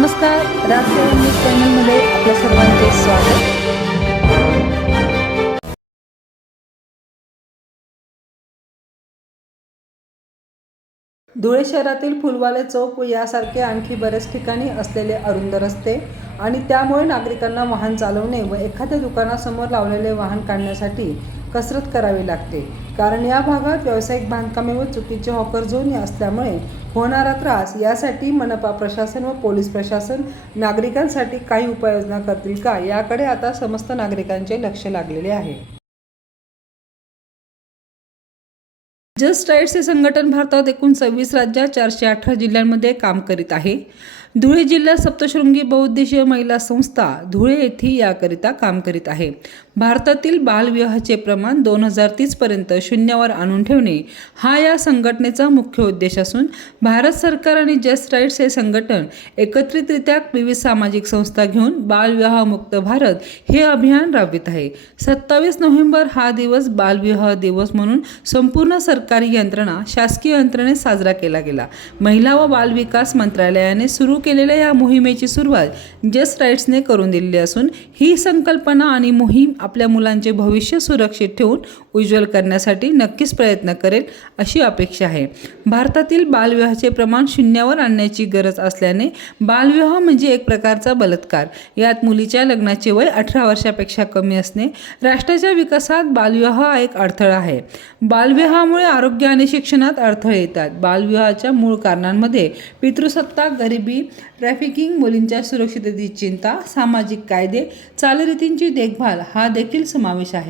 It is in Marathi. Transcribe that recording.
नमस्कार. राजसेवा न्यूज चॅनलमध्ये आपल्या सर्वांचे स्वागत. धुळे शहरातील फुलवाले चौक व यासारखे आणखी बऱ्याच ठिकाणी असलेले अरुंद रस्ते आणि त्यामुळे नागरिकांना वाहन चालवणे व एखाद्या दुकानासमोर लावलेले वाहन काढण्यासाठी कसरत करावी लागते. कारण या भागात व्यावसायिक बांधकामे व चुकीचे हॉकर झोन असल्यामुळे होणारा त्रास यासाठी मनपा प्रशासन व पोलीस प्रशासन नागरिकांसाठी काही उपाययोजना करतील का याकडे आता समस्त नागरिकांचे लक्ष लागलेले आहे. जस्ट राईट्स हे संघटन भारतात एकूण सव्वीस राज्यात चारशे अठरा जिल्ह्यांमध्ये काम करीत आहे. धुळे जिल्हा सप्तशृंगी बहुउद्देशीय महिला संस्था धुळे येथे याकरिता काम करीत आहे. भारतातील बालविवाहाचे प्रमाण दोन हजार तीसपर्यंत शून्यावर आणून ठेवणे हा या संघटनेचा मुख्य उद्देश असून भारत सरकार आणि जस्ट राईट्स हे संघटन एकत्रितरित्या विविध सामाजिक संस्था घेऊन बालविवाहमुक्त भारत हे अभियान राबवित आहे. सत्तावीस नोव्हेंबर हा दिवस बालविवाह दिवस म्हणून संपूर्ण सरकारी यंत्रणा शासकीय यंत्रणेत साजरा केला गेला. महिला व बालविकास मंत्रालयाने सुरू केलेल्या या मोहिमेची सुरुवात जस्ट राईट्सने करून दिलेली असून ही संकल्पना आणि मोहीम आपल्या मुलांचे भविष्य सुरक्षित ठेवून उज्ज्वल करण्यासाठी नक्कीच प्रयत्न करेल अशी अपेक्षा आहे. भारतातील बालविवाहाचे प्रमाण शून्यावर आणण्याची गरज असल्याने बालविवाह म्हणजे एक प्रकारचा बलात्कार. यात मुलीच्या लग्नाचे वय अठरा वर्षापेक्षा कमी असणे राष्ट्राच्या विकासात बालविवाह हा एक अडथळा आहे. बालविवाहामुळे आरोग्य आणि शिक्षणात अडथळे येतात. बालविवाहाच्या मूळ कारणांमध्ये पितृसत्ता गरिबी ट्रॅफिकिंग मुलींच्या सुरक्षिततेची चिंता सामाजिक कायदे चालरीतींची देखभाल हा देखील समावेश आहे.